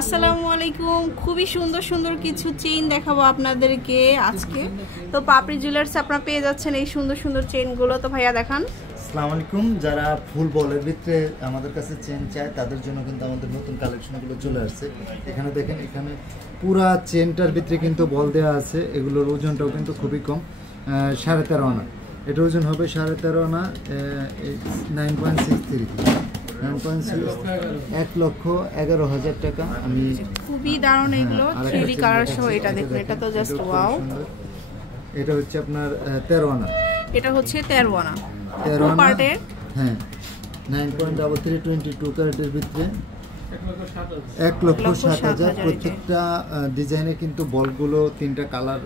আসসালামু আলাইকুম। খুবই সুন্দর সুন্দর কিছু চেইন দেখাবো আপনাদেরকে আজকে। তো পাপড়ি জুয়েলার্স আপনারা পেয়ে যাচ্ছেন এই সুন্দর সুন্দর চেইনগুলো। তো ভাইয়া দেখান। আসসালামু আলাইকুম। যারা ফুল বলের ভিতরে আমাদের কাছে চেন চায় তাদের জন্য কিন্তু আমাদের নতুন কালেকশনগুলো চলে আসছে। এখানে দেখেন, এখানে পুরা চেনটার ভিতরে কিন্তু বল দেওয়া আছে। এগুলোর ওজনটাও কিন্তু খুবই কম, 13.5 আনা। এটা ওজন হবে 13.5 আনা, 9.63, 1,11,000 টাকা। আমি খুবই দারুণ এগুলো, 3D কালার সহ। এটা দেখুন, এটা তো জাস্ট ওয়াও। এটা হচ্ছে আপনার 13 আনা। এটা হচ্ছে 13 আনা, 13 আনা পার্টের। হ্যাঁ, 9.33 22 ক্যারেটের ভিতরে 1,07,000। প্রত্যেকটা ডিজাইনে কিন্তু বলগুলো 3টা কালার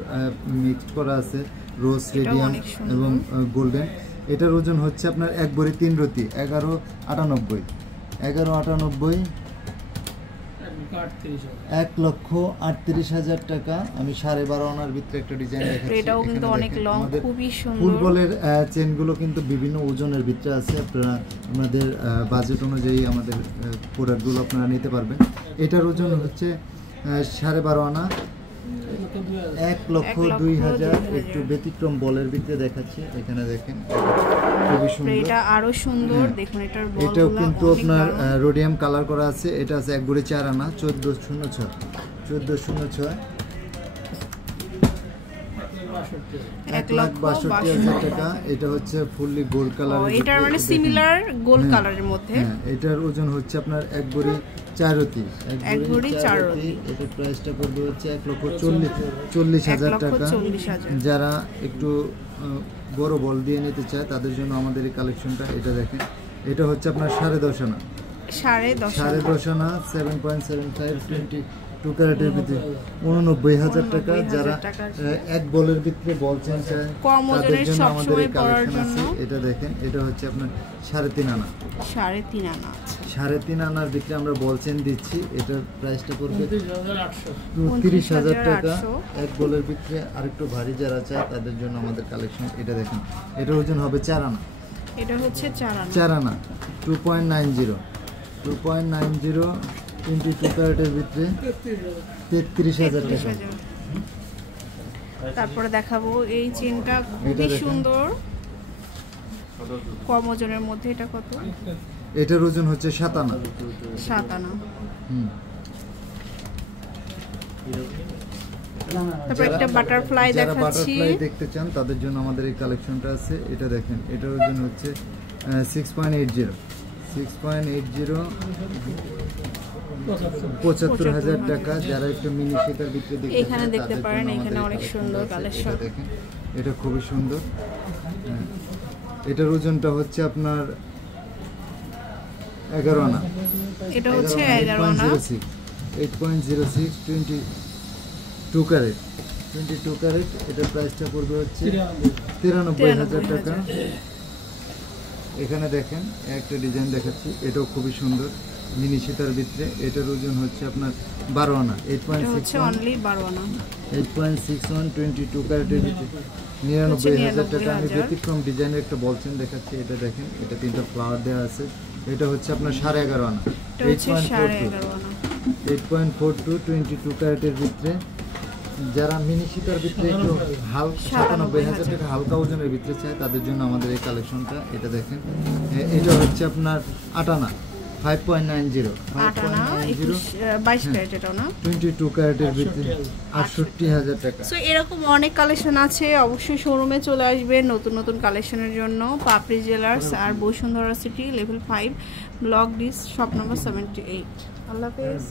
মিক্সড করা আছে, রোজ, রেডিয়াম এবং গোল্ডেন। এটার ওজন হচ্ছে আপনার 1 ভরি 3 রতি, 11,98, 1,38,000 টাকা। আমি 12.5 আনার ভিতরে একটা ডিজাইন দেখাচ্ছি। এটাও কিন্তু অনেক লং, খুবই সুন্দর। ফুল বলের চেনগুলো কিন্তু বিভিন্ন ওজনের ভিতরে আছে। আপনারা আমাদের বাজেট অনুযায়ী আমাদের প্রোডাক্টগুলো আপনারা নিতে পারবেন। এটার ওজন হচ্ছে 12.5 আনা, 1,02,000। একটু ব্যতিক্রম বলের ভিতরে দেখাচ্ছি। এখানে দেখেন, খুবই সুন্দর। এটা আরো সুন্দর দেখুন। এটার বলগুলো এটাও কিন্তু আপনার রোডিয়াম কালার করা আছে। এটা আছে 1 ভরি 4 আনা, 1406, 1406, 1,62,000 টাকা। এটা হচ্ছে ফুললি গোল্ড কালার। এটা মানে সিমিলার গোল্ড কালারের মধ্যে। এটার ওজন হচ্ছে আপনার 1 ভরি 4 রতি, 1 ভরি 4 রতি। এটা প্রাইসটা পড়বে হচ্ছে 1,40,000 টাকা। যারা একটু বড় বল দিয়ে নিতে চায় তাদের জন্য আমাদের এই কালেকশনটা। এটা দেখেন, এটা হচ্ছে আপনার 10.5 আনা, 10.5 আনা, 7.75 22 ক্যারেটের ভিতরে 89,000 টাকা। যারা এক বলের ভিতরে বল চেন চায় তাদের জন্য আমাদের এই কালেকশন আছে। এটা দেখেন, এটা হচ্ছে আপনার 3.5 আনা, 3.5 আনার ভিতরে আমরা বল চেন দিচ্ছি। এটার প্রাইসটা পড়বে 29,000 টাকা। এক বলের ভিতরে আরেকটু ভারী যারা চায় তাদের জন্য আমাদের কালেকশন। এটা দেখেন, এটা ওজন হবে 4 আনা, এটা হচ্ছে 4 আনা, 2.90, 22 ক্যারেটের ভিতরে 33,000 টাকা। তারপরে দেখাবো এই চেনটা, খুবই সুন্দর, কম ওজনের মধ্যে। এটা কত? এটার ওজন হচ্ছে 7 আনা, 7 আনা। তারপর একটা বাটারফ্লাই দেখাচ্ছি। বাটারফ্লাই দেখতে চান তাদের জন্য আমাদের এই কালেকশনটা আছে। এটা দেখেন, এটার ওজন হচ্ছে 6.80, 75,000 টাকা। যারা একটু মিনি শেকার ভিতরে দেখতে এখানে দেখতে পারেন, এখানে অনেক সুন্দর কালেকশন। দেখেন, এটা খুবই সুন্দর। এটার ওজনটা হচ্ছে আপনার 11 আনা, এটা হচ্ছে 11 আনা, 8.06 22 ক্যারেট, 22 ক্যারেট। এটার প্রাইসটা পড়বে হচ্ছে 93,000 টাকা। এখানে দেখেন একটা ডিজাইন দেখাচ্ছি, এটাও খুবই সুন্দর, মিনি সীতার ভিতরে। এটার ওজন হচ্ছে আপনার 12 আনা, 8.61 22 ক্যারেটের ভিতরে 99,000 টাকা। আমি ব্যতিক্রম ডিজাইনের একটা বলছেন দেখাচ্ছি। এটা দেখেন, এটা 3টা ফ্লাওয়ার দেওয়া আছে। এটা হচ্ছে আপনার 11.5 আনা, 8.42 22 ক্যারেটের ভিতরে। যারা মিনি সীতার ভিতরে একটু 97,000 টাকা হালকা ওজনের ভিতরে চায় তাদের জন্য আমাদের এই কালেকশনটা। এটা দেখেন, এটা হচ্ছে আপনার 8 আনা, 5.90, 22 ক্যারেটের ভিতরে 68,000 টাকা। সো এরকম অনেক কালেকশন আছে। অবশ্যই শোরুমে চলে আসবেন নতুন নতুন কালেকশনের জন্য। পাপড়ি জুয়েলার্স আর Bashundhara city, level 5, block D, shop number 78। আল্লাহ হাফেজ।